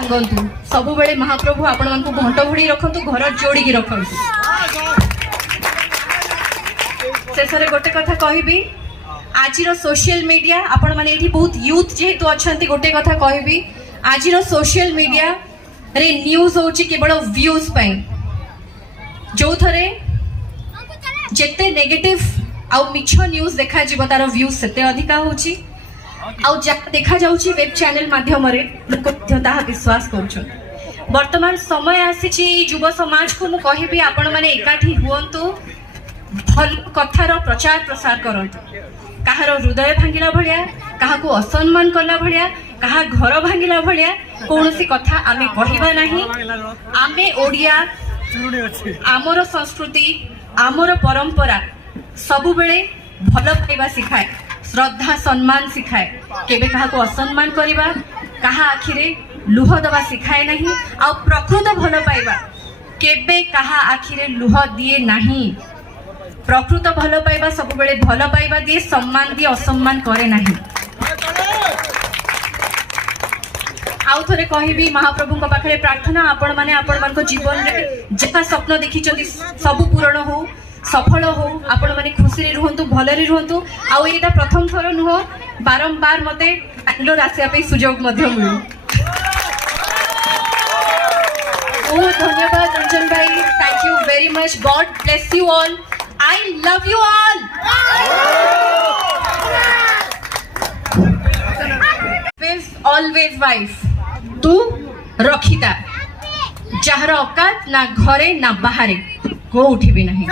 भांगतु सब बेले महाप्रभु आपण मानकु घंट घोड़ी रखंतु घर जोड़ी रखंतु। शेषरे गोटे कथा कहबी आजिर सोशल मीडिया आपण माने एठी बहुत यूथ जेहेतु अछंती गोटे कथा कहबी आजिर सोशल मीडिया रे न्यूज होची केवल व्यूज पई जो थरे जेते नेगेटिव आउ मिछ न्यूज देखा जीव तार व्यूज सेते अधिका होची आउ जा देखा जाउची वेब चैनल माध्यम रे लोक ताहा विश्वास करछन। वर्तमान समय आसीची युवा समाज को मु कहबी आपण माने एकाठी हुअंतु भल कथार प्रचार प्रसार करंतु कहार हृदय भांगिला भलिया काहाकू असम्मान कला भलिया कहा घर भांगिला भलिया कौनसी कथा आमे कहिबा नाही। आमे ओडिया आमर संस्कृति आमर परंपरा सबु बेले भल पाइबा सिखाए श्रद्धा सम्मान सिखाए केबे काहाकू असम्मान करिबा कहा आखिरे लुह दबा सिखाए नाही आ प्रकृत भल पाइबा केबे कहा आखिरे लुह दिए नाही। प्रकृत भल पाइबा सब बेले भल पाइबा दिए सम्मान दिए असम्मान करे नाही। आउ थरे कहबी महाप्रभु पाखे प्रार्थना आपण माने आपण मान जीवन रे जहा स्वप्न देखी सब पूरण हो सफल हो आपण माने खुशी रे रहंतु भल रे रहंतु। आउ एटा प्रथम थर नुह बारंबार मते बैंगलोर आसिया पे सुजोग मध्य मिलु। बहुत धन्यवाद रंजन भाई, thank you very much, God bless you all, I love you all. Always wife तू रखिता जहार औकात ना घरे ना बाहरे को उठी भी नहीं।